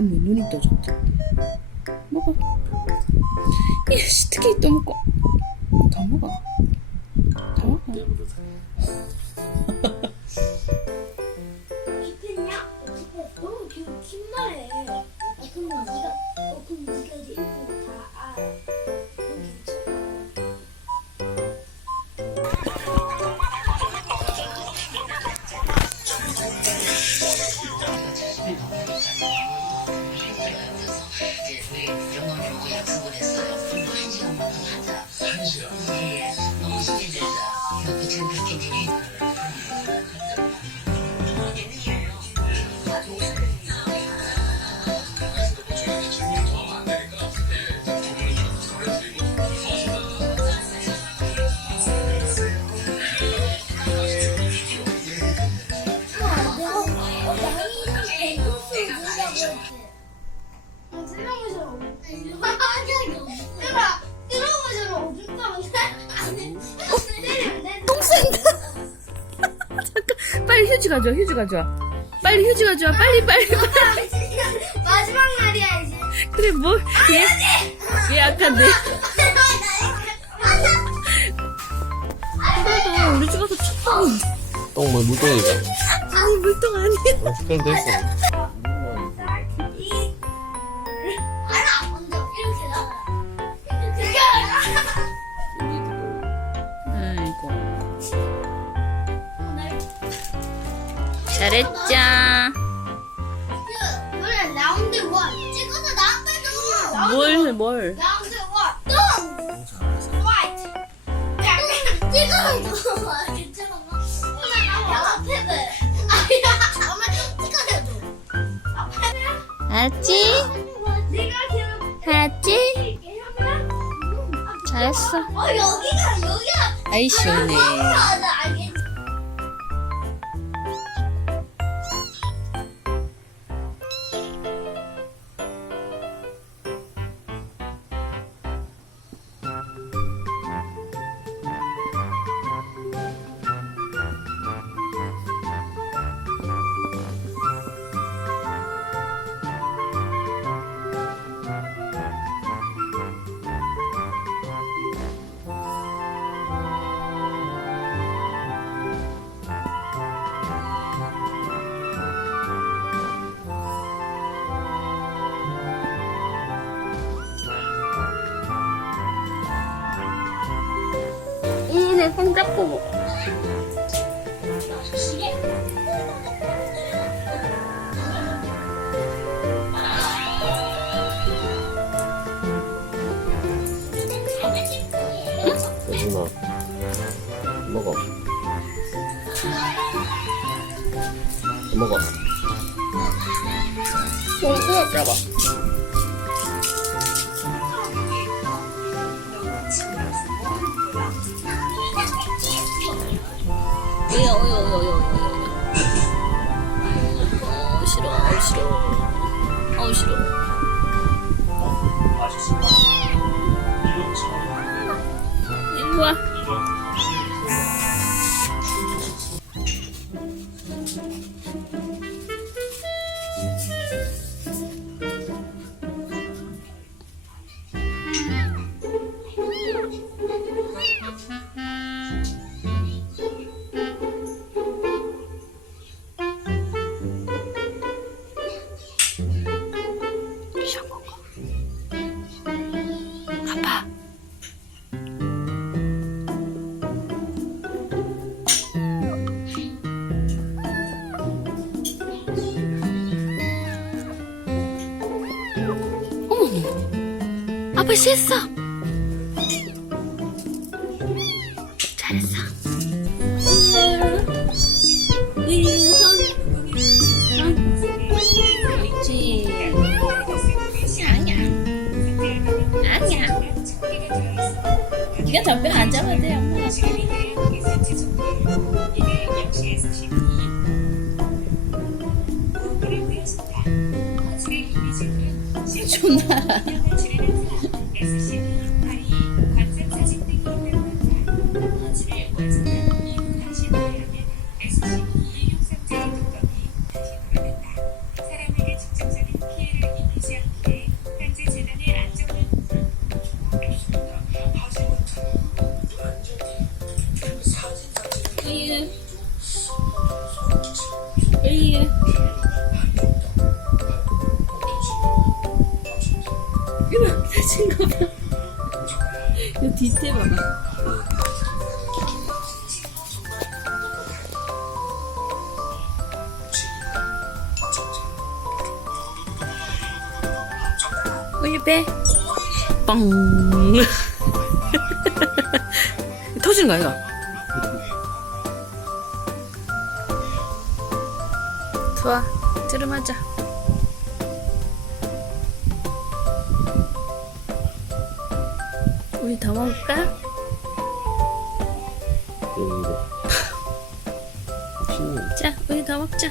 눈이 떠졌다. 먹어. 이씨, 특히 또 먹고. 더 먹어. 더 먹어. 기pis냐? 너무 긴 말해. 그럼 네가 이제 읽고 다 알아. 너무 괜찮아. 빨리 휴지 가져와, 휴지 가져와. 빨리 휴지 가져와, 빨리. 마지막 날이야 이제. 그래, 뭘. 얘 약한데. 그래도 우리 집 가서 첫 똥물 물똥이가. 아니, 물통 아니야. 그럼 됐어. 알아 먼저 이렇게 나가. 그게 아이고. 날 잘했자. 그래 라운드 1 찍어서 나왔다잖아. 뭘. 라운드 1 똥. 화이트. 찍어줘. 괜찮아. 엄마 패드. 아니야. 엄마 좀 찍어줘. 아 패드. 알았지? 내가 지금 알았지? 잘했어. 여기가. 아이, 시원해. 나 알겠지. 이내 손 잡고 먹어. 예준아, 먹어. 먹어. 잡아. 싫어. 일로 와. 아빠. 어머, 아빠 씻어. 잘했어. 그렇지. 아니야. 네가 담배 안 잡아도 돼, 엄마. 존나. 으유. 으유. 이거 사진 거 봐. 이거 디테일 봐봐. 우유 배. 빵. 터지는 거야, 이거. 좋아, 들음하자. 우리 더 먹을까? 이거. 신나. 자, 우리 더 먹자.